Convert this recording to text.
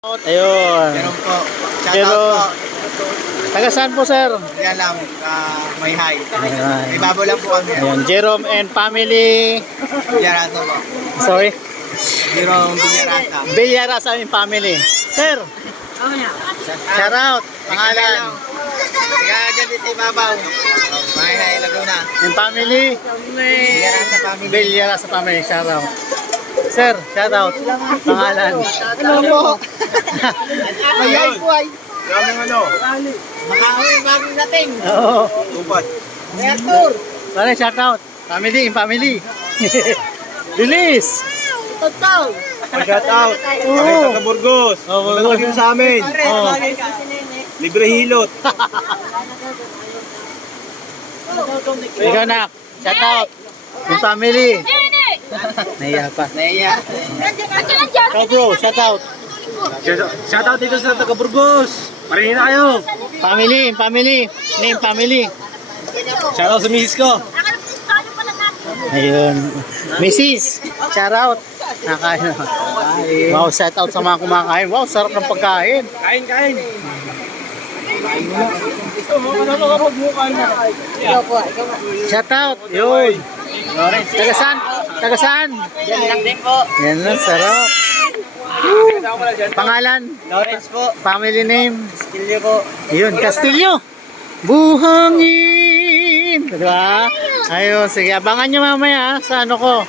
Ayun. Meron po. Shout Pero- out po. Taga saan po, sir? Yan lang, ah, may high. Ayan. May babo lang po kami. Ayun, Jerome and family. Bilyarato po. Sorry. Jerome Bilyarata. Bilyara sa aming family. Sir, shout out. Pangalan. Din sa ibabaw. May high Laguna. Yung family. Bilyarata family. Bilyara sa family. Shout out. Sir, shout out. Pangalan. Ano po? May high po ay. Daming ano? Makakawin bagong dating. Oo. Tupat. May actor. Pare, shout out. Family, family. Release. Totoo. Shout out. Kami Oo. taga Burgos. Oo, Burgos. sa amin. Oo. Libre hilot. Ikaw na. Shout out. Yung family. Naiya pa. Naiya. Ikaw bro, shout out. Shout out dito sa taga Burgos. Marinig na kayo. Family, family. Name family. Shout out sa misis ko. Ayun. Mrs. Shout out. Nakain na. Wow, shout out sa mga kumakain. Wow, sarap ng pagkain. Kain, kain. Shout out. Yun. Taga saan? Taga saan? Yan lang din po. Yan lang, sarap. Pangalan? Lawrence po. Family name? Stilyo po. Ayun, Castillo. Buhangin. Diba? Ayun, sige. Abangan nyo mamaya sa ano ko.